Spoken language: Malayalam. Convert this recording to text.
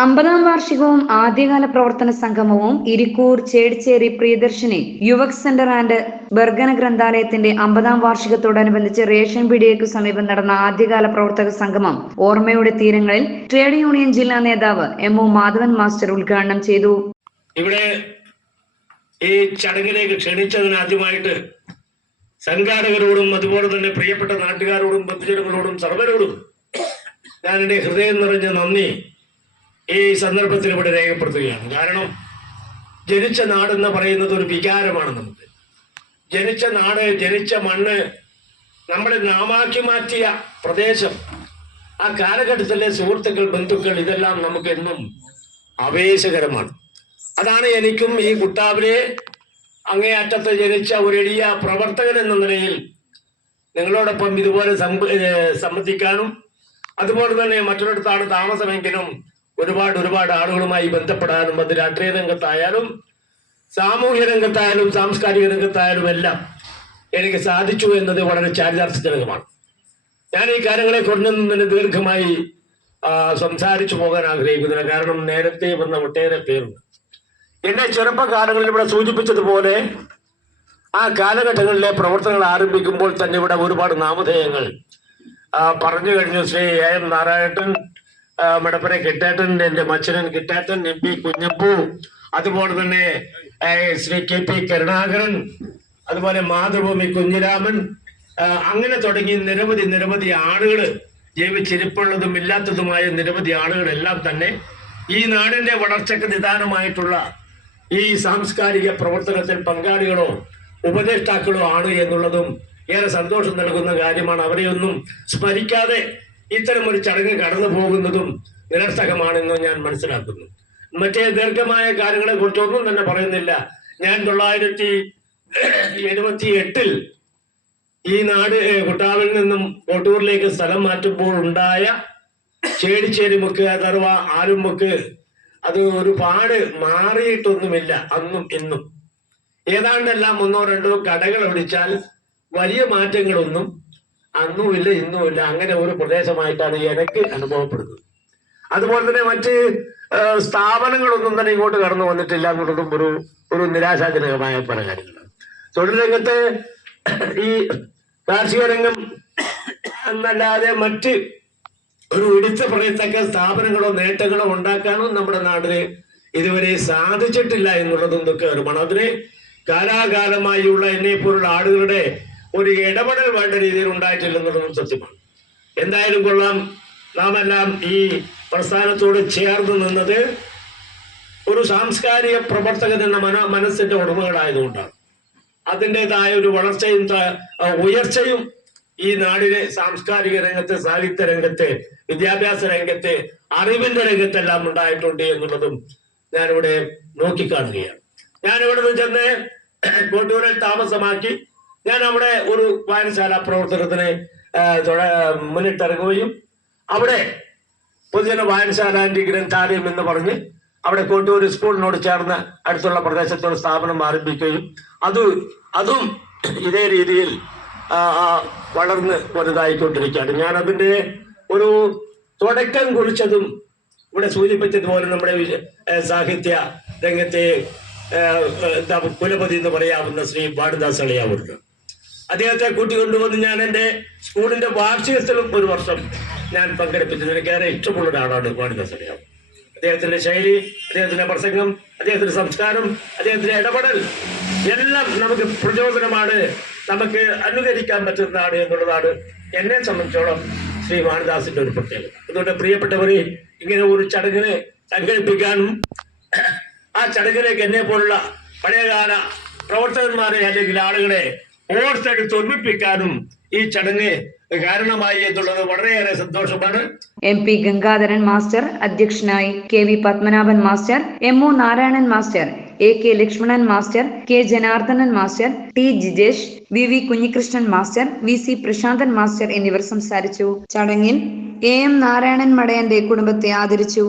അമ്പതാം വാർഷികവും ആദ്യകാല പ്രവർത്തന സംഗമവും ഇരിക്കൂർ ചേടിച്ചേരി പ്രിയദർശിനി യുവക് സെന്റർ ആൻഡ് ബർഗന ഗ്രന്ഥാലയത്തിന്റെ അമ്പതാം വാർഷികത്തോടനുബന്ധിച്ച് റേഷൻ പീടികയ്ക്കു സമീപം നടന്ന ആദ്യകാല പ്രവർത്തക സംഗമം ഓർമ്മയുടെ തീരങ്ങളിൽ ട്രേഡ് യൂണിയൻ ജില്ലാ നേതാവ് എം ഒ മാധവൻ മാസ്റ്റർ ഉദ്ഘാടനം ചെയ്തു. ഇവിടെ ഈ ചടങ്ങിലേക്ക് ക്ഷണിച്ചതിന് ആദ്യമായിട്ട് സംഘാടകരോടും അതുപോലെ തന്നെ പ്രിയപ്പെട്ട നാട്ടുകാരോടും ബന്ധുജനങ്ങളോടും സർവരോടും ഞാൻ എന്റെ ഹൃദയം നിറഞ്ഞ നന്ദി ഈ സന്ദർഭത്തിൽ ഇവിടെ രേഖപ്പെടുത്തുകയാണ്. കാരണം ജനിച്ച നാടെന്ന് പറയുന്നത് ഒരു വികാരമാണ് നമുക്ക്. ജനിച്ച നാട് ജനിച്ച മണ്ണ് നമ്മളെ നാമാക്കി മാറ്റിയ പ്രദേശം. ആ കാലഘട്ടത്തിലെ സുഹൃത്തുക്കൾ ബന്ധുക്കൾ ഇതെല്ലാം നമുക്ക് എന്നും ആവേശകരമാണ്. അതാണ് എനിക്കും ഈ കുട്ടാവിലെ അങ്ങേയറ്റത്ത് ജനിച്ച ഒരു എളിയ പ്രവർത്തകൻ എന്ന നിലയിൽ നിങ്ങളോടൊപ്പം ഇതുപോലെ സംബ- സംബന്ധിക്കാനും അതുപോലെ തന്നെ മറ്റൊരിടത്താണ് താമസമെങ്കിലും ഒരുപാട് ഒരുപാട് ആളുകളുമായി ബന്ധപ്പെടാനും അത് രാഷ്ട്രീയ രംഗത്തായാലും സാമൂഹ്യ രംഗത്തായാലും സാംസ്കാരിക രംഗത്തായാലും എല്ലാം എനിക്ക് സാധിച്ചു എന്നത് വളരെ ചാരിതാർത്ഥജനകമാണ് ഞാൻ ഈ കാര്യങ്ങളെ കുറഞ്ഞൊന്നും ദീർഘമായി സംസാരിച്ചു പോകാൻ ആഗ്രഹിക്കുന്നില്ല. കാരണം നേരത്തെ വന്ന ഒട്ടേറെ പേരുണ്ട്. എന്നെ ചെറുപ്പകാലങ്ങളിൽ ഇവിടെ സൂചിപ്പിച്ചതുപോലെ ആ കാലഘട്ടങ്ങളിലെ പ്രവർത്തനങ്ങൾ ആരംഭിക്കുമ്പോൾ തന്നെ ഇവിടെ ഒരുപാട് നാമധേയങ്ങൾ പറഞ്ഞു കഴിഞ്ഞു. ശ്രീ എ എം നാരായണൻ മടപ്പര കിട്ടാട്ടൻ എന്റെ മച്ചനൻ കിട്ടാട്ടൻ എം പി കുഞ്ഞപ്പു. അതുപോലെ തന്നെ ശ്രീ കെ പി കരുണാകരൻ. അതുപോലെ മാതൃഭൂമി കുഞ്ഞിരാമൻ. അങ്ങനെ തുടങ്ങി നിരവധി നിരവധി ആളുകൾ ജീവിച്ചിരിപ്പുള്ളതും ഇല്ലാത്തതുമായ നിരവധി ആളുകളെല്ലാം തന്നെ ഈ നാടിന്റെ വളർച്ചയ്ക്ക് നിദാനമായിട്ടുള്ള ഈ സാംസ്കാരിക പ്രവർത്തനത്തിൽ പങ്കാളികളോ ഉപദേഷ്ടാക്കളോ ആണ് എന്നുള്ളതും ഏറെ സന്തോഷം നൽകുന്ന കാര്യമാണ്. അവരെയൊന്നും സ്മരിക്കാതെ ഇത്തരം ഒരു ചടങ്ങ് കടന്നു പോകുന്നതും നിരർത്ഥകമാണെന്ന് ഞാൻ മനസ്സിലാക്കുന്നു. മറ്റേ ദീർഘമായ കാര്യങ്ങളെ കുറിച്ചൊന്നും തന്നെ പറയുന്നില്ല. ഞാൻ തൊള്ളായിരത്തി എഴുപത്തി എട്ടിൽ ഈ നാട് കുട്ടാവിൽ നിന്നും കോട്ടൂരിലേക്ക് സ്ഥലം മാറ്റുമ്പോൾ ഉണ്ടായ ചേടിച്ചേരി മുക്ക് അതർവ ആരുമുക്ക് അത് ഒരുപാട് മാറിയിട്ടൊന്നുമില്ല അന്നും ഇന്നും. ഏതാണ്ടെല്ലാം ഒന്നോ രണ്ടോ കടകൾ ഒടിച്ചാൽ വലിയ മാറ്റങ്ങളൊന്നും അന്നുമില്ല ഇന്നുമില്ല. അങ്ങനെ ഒരു പ്രദേശമായിട്ടാണ് എനിക്ക് അനുഭവപ്പെടുന്നത്. അതുപോലെ തന്നെ മറ്റ് സ്ഥാപനങ്ങളൊന്നും തന്നെ ഇങ്ങോട്ട് കടന്നു വന്നിട്ടില്ല എന്നുള്ളതും ഒരു ഒരു നിരാശാജനകമായ പല കാര്യങ്ങളാണ്. തൊഴിൽ രംഗത്തെ ഈ കാർഷിക രംഗം എന്നല്ലാതെ മറ്റ് ഒരു ഇടിച്ച പറയത്തക്ക സ്ഥാപനങ്ങളോ നേട്ടങ്ങളോ ഉണ്ടാക്കാനോ നമ്മുടെ നാടിന് ഇതുവരെ സാധിച്ചിട്ടില്ല എന്നുള്ളതും ദുഃഖകരമാണ് അതിന് കാലാകാലമായുള്ള എന്നെ പോലുള്ള ആളുകളുടെ ഒരു ഇടപെടൽ വേണ്ട രീതിയിൽ ഉണ്ടായിട്ടില്ലെന്നുള്ളതും സത്യമാണ്. എന്തായാലും കൊള്ളാം. നാം എല്ലാം ഈ പ്രസ്ഥാനത്തോട് ചേർന്ന് നിന്നത് ഒരു സാംസ്കാരിക പ്രവർത്തകൻ എന്ന മന മനസ്സിന്റെ ഉടമകളായതുകൊണ്ടാണ്. അതിന്റെതായ ഒരു വളർച്ചയും ഉയർച്ചയും ഈ നാടിനെ സാംസ്കാരിക രംഗത്ത് സാഹിത്യ രംഗത്ത് വിദ്യാഭ്യാസ രംഗത്ത് അറിവിന്റെ രംഗത്തെല്ലാം ഉണ്ടായിട്ടുണ്ട് എന്നുള്ളതും ഞാനിവിടെ നോക്കിക്കാണുകയാണ്. ഞാനിവിടെ നിന്ന് ചെന്ന് കോട്ടൂരിൽ താമസമാക്കി ഞാൻ അവിടെ ഒരു വായനശാല പ്രവർത്തനത്തിന് മുന്നിട്ടിറങ്ങുകയും അവിടെ പൊതുജന വായനശാല ആൻഡ് ഗ്രന്ഥാലയം എന്ന് പറഞ്ഞ് അവിടെ കോട്ടൂർ സ്കൂളിനോട് ചേർന്ന് അടുത്തുള്ള പ്രദേശത്ത് ഒരു സ്ഥാപനം ആരംഭിക്കുകയും അത് അതും ഇതേ രീതിയിൽ വളർന്ന് വലുതായിക്കൊണ്ടിരിക്കുകയാണ്. ഞാൻ അതിന്റെ ഒരു തുടക്കം കുറിച്ചതും ഇവിടെ സൂചിപ്പിച്ചതുപോലെ നമ്മുടെ സാഹിത്യ രംഗത്തെ കുലപതി എന്ന് പറയാവുന്ന ശ്രീ ഭാരദാസ് അളിയാവുണ്ട് അദ്ദേഹത്തെ കൂട്ടിക്കൊണ്ടുവന്ന് ഞാൻ എന്റെ സ്കൂളിന്റെ വാർഷികത്തിലും ഒരു വർഷം ഞാൻ പങ്കെടുപ്പിച്ചത്. എനിക്ക് ഏറെ ഇഷ്ടമുള്ള ഒരാളാണ് ഭാരദാസ് അളിയാവ് അദ്ദേഹത്തിന്റെ ശൈലി അദ്ദേഹത്തിന്റെ പ്രസംഗം അദ്ദേഹത്തിന്റെ സംസ്കാരം അദ്ദേഹത്തിന്റെ ഇടപെടൽ എല്ലാം നമുക്ക് പ്രചോദനമാണ്. നമുക്ക് അനുകരിക്കാൻ പറ്റുന്നതാണ് എന്നുള്ളതാണ് എന്നെ സംബന്ധിച്ചോളം ശ്രീ ഭാരദാസിന്റെ ഒരു പ്രത്യേകത. അതുകൊണ്ട് പ്രിയപ്പെട്ടവരെ ഇങ്ങനെ ഒരു ചടങ്ങിനെ സംഘടിപ്പിക്കാനും ആ ചടങ്ങിലേക്ക് എന്നെ പോലുള്ള പഴയകാല പ്രവർത്തകന്മാരെ അല്ലെങ്കിൽ ആളുകളെ ഓർത്തെടുത്ത് ഓർമ്മിപ്പിക്കാനും ഈ ചടങ്ങ് കാരണമായി എന്നുള്ളത് വളരെയേറെ സന്തോഷമാണ്. എം പി ഗംഗാധരൻ മാസ്റ്റർ അധ്യക്ഷനായി K V Padmanabhan master M O Narayanan master A K Lakshmanan master K Janardhanan master T Jijesh V V Kunhikrishnan master V C Prashanthan master എന്നിവർ സംസാരിച്ചു. ചടങ്ങിൽ എ എം നാരായണൻ മടയന്റെ കുടുംബത്തെ ആദരിച്ചു.